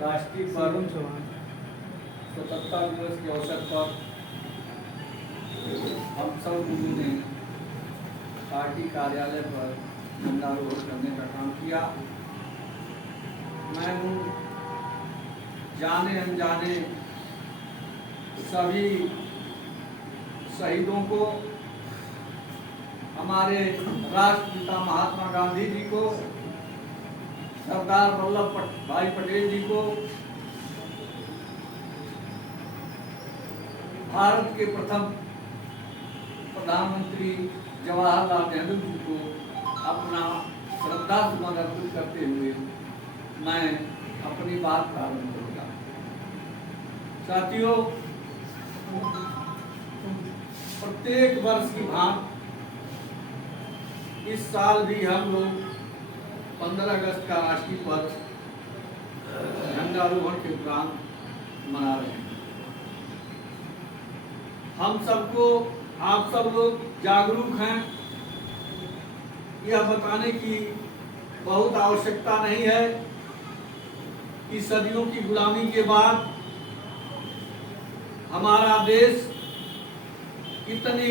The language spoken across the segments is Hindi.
राष्ट्रीय पर्व स्वतंत्रता दिवस के अवसर पर हम सब लोगों ने पार्टी कार्यालय पर झंडारोहण करने का काम किया। मैं हूँ जाने अनजाने सभी शहीदों को, हमारे राष्ट्रपिता महात्मा गांधी जी को, सरदार वल्लभ भाई पटेल जी को, भारत के प्रथम प्रधानमंत्री जवाहरलाल नेहरू जी को अपना श्रद्धा सुमन अर्पित करते हुए मैं अपनी बात प्रारंभ करूंगा। साथियों, प्रत्येक वर्ष की भांति इस साल भी हम लोग 15 अगस्त का राष्ट्रीय पर्व झंडारोहण के उपरांत मना रहे हैं। हम सबको, आप सब लोग जागरूक हैं, यह बताने की बहुत आवश्यकता नहीं है कि सदियों की गुलामी के बाद हमारा देश कितनी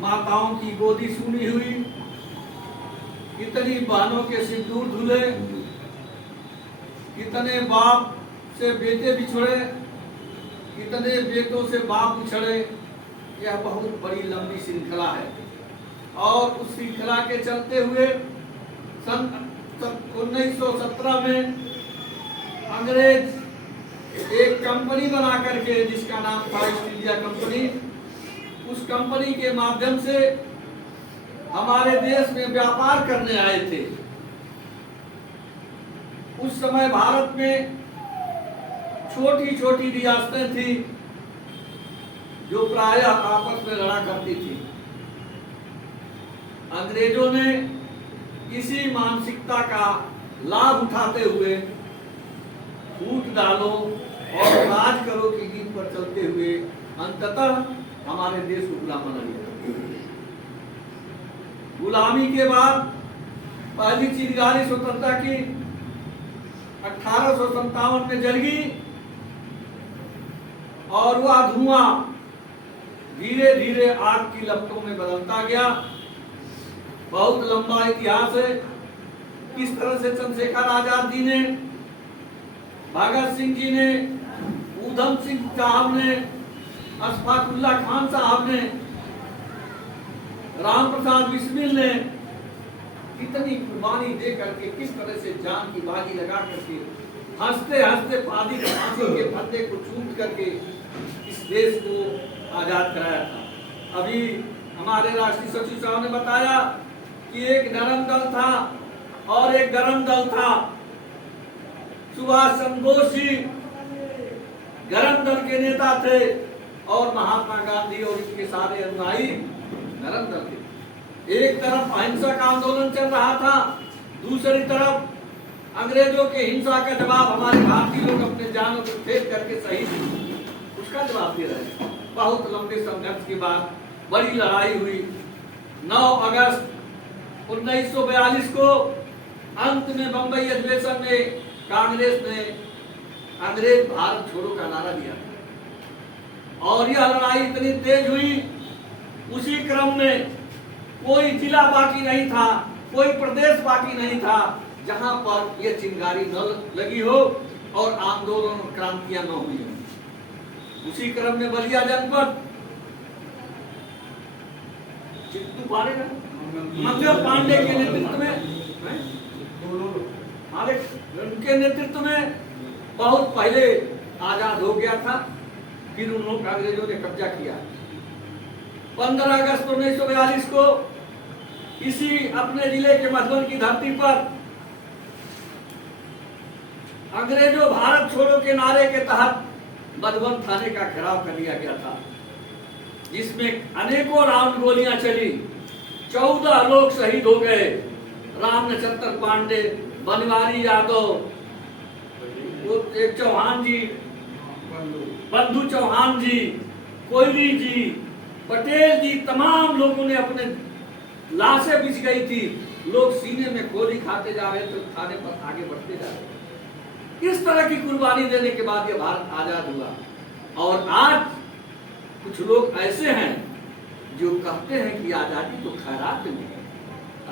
माताओं की गोदी सूनी हुई, कितनी बहनों के सिंदूर धुले, कितने बाप से बेटे बिछड़े, कितने बेटों से बाप बिछड़े। यह बहुत बड़ी लंबी श्रृंखला है और उस श्रृंखला के चलते हुए सन 1917 में अंग्रेज एक कंपनी बना करके, जिसका नाम था ईस्ट इंडिया कंपनी, उस कंपनी के माध्यम से हमारे देश में व्यापार करने आए थे। उस समय भारत में छोटी छोटी रियासतें थी जो प्रायः आपस में लड़ा करती थी। अंग्रेजों ने इसी मानसिकता का लाभ उठाते हुए फूट डालो और राज करो की गीत पर चलते हुए अंततः हमारे देश को गुलाम बना लिया। गुलामी के बाद पहली चिंगारी स्वतंत्रता की 1857 में जलगी और वह धुआं धीरे धीरे आग की लपटों में बदलता गया। बहुत लंबा इतिहास है किस तरह से चंद्रशेखर आजाद जी ने, भगत सिंह जी ने, ऊधम सिंह साहब ने, अशफाकुल्ला खान साहब ने, राम प्रसाद बिस्मिल ने कितनी कुर्बानी दे करके, किस तरह से जान की बाजी लगा करके, हंसते हंसते फांसी के फंदे को छूट करके इस देश को आजाद कराया था। अभी हमारे राष्ट्रीय सचिव साहब ने बताया कि एक नरम दल था और एक गरम दल था। सुभाष चंद्र बोस जी गरम दल के नेता थे और महात्मा गांधी और इसके सारे अनुयायी नरम दल के। एक तरफ अहिंसक आंदोलन चल रहा था, दूसरी तरफ अंग्रेजों के हिंसा का जवाब हमारे भारतीय लोग अपने जानों को फेंक करके शहीद उसका जवाब दे रहे हैं। बहुत लंबे संघर्ष के बाद बड़ी लड़ाई हुई। 9 अगस्त 1942 को अंत में बंबई अधिवेशन में कांग्रेस ने अंग्रेज भारत छोड़ो का नारा दिया और यह लड़ाई इतनी तेज हुई, उसी क्रम में कोई जिला बाकी नहीं था, कोई प्रदेश बाकी नहीं था जहां पर यह चिंगारी न लगी हो और आंदोलन और क्रांतियां न हुई हो। उसी क्रम में बलिया जनपद मंगल पांडे के नेतृत्व में, उनके नेतृत्व में बहुत पहले आजाद हो गया था, फिर उन्होंने अंग्रेजों ने कब्जा किया। 15 अगस्त 1942 को इसी अपने जिले के मधुबन की धरती पर अंग्रेजों भारत छोड़ो के नारे के तहत मधुबन थाने का घेराव कर लिया गया था, जिसमें अनेकों राउंड गोलियां चली। 14 लोग शहीद हो गए। राम नक्षत्र पांडे, बनवारी यादव, एक चौहान जी, बंधु चौहान जी, कोयली जी, पटेल जी, तमाम लोगों ने अपने लाशें बिछ गई थी। लोग सीने में गोली खाते जा रहे थे, थाने पर आगे बढ़ते जा रहे थे। इस तरह की कुर्बानी देने के बाद ये भारत आजाद हुआ। और आज कुछ लोग ऐसे हैं जो कहते हैं कि आजादी तो खैरात में है।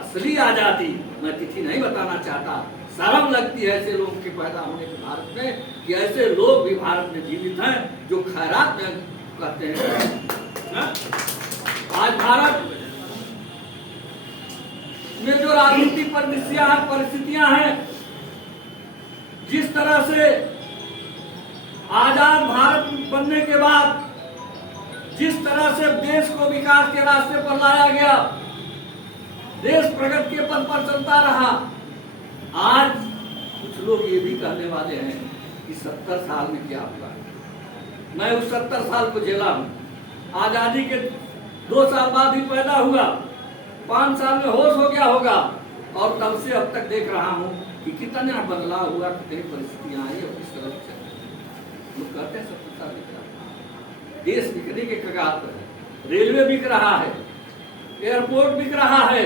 असली आजादी मैं तिथि नहीं बताना चाहता, शर्म लगती है ऐसे लोग के पैदा होने के भारत में, कि ऐसे लोग भी भारत में जीवित हैं जो खैरात में कहते हैं। आज भारत में जो राजनीतिक परिस्थितियां हैं, जिस तरह से आजाद भारत बनने के बाद जिस तरह से देश को विकास के रास्ते पर लाया गया, देश प्रगति के पथ पर चलता रहा, आज कुछ लोग ये भी कहने वाले हैं कि 70 साल में क्या हुआ। मैं उस 70 साल को झेला हूं। आजादी के 2 साल बाद ही पैदा हुआ, 5 साल में होश हो गया होगा, और तब से अब तक देख रहा हूं कि कितना बदलाव हुआ, कितनी परिस्थितियां आई और किस तरह से लोग कहते हैं 70 साल में क्या। देश बिकने के कगार पर है, रेलवे बिक रहा है, एयरपोर्ट बिक रहा है,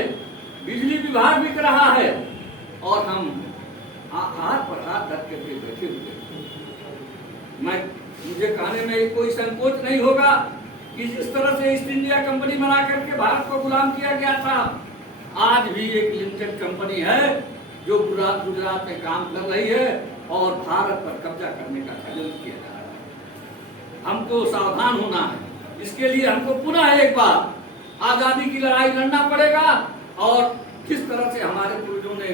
बिजली विभाग बिक रहा है, और हम हाथ पर हाथ रख करके बैठे हुए। मुझे कहने में कोई संकोच नहीं होगा कि जिस तरह से ईस्ट इंडिया कंपनी बना करके भारत को गुलाम किया गया था, आज भी एक लिमिटेड कंपनी है जो गुजरात में काम कर रही है और भारत पर कब्जा करने का षड्यंत्र किया जा रहा है। हमको सावधान होना है। इसके लिए हमको पुनः एक बार आजादी की लड़ाई लड़ना पड़ेगा, और किस तरह से हमारे पूर्वजों ने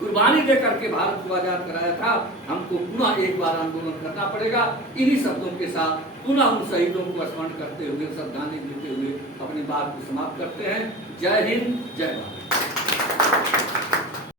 कुर्बानी दे करके भारत को आजाद कराया था, हमको पुनः एक बार आंदोलन करना पड़ेगा। इन्हीं शब्दों के साथ पुनः उन शहीदों को स्मरण करते हुए, श्रद्धांजलि देते हुए अपनी बात को समाप्त करते हैं। जय हिंद, जय भारत।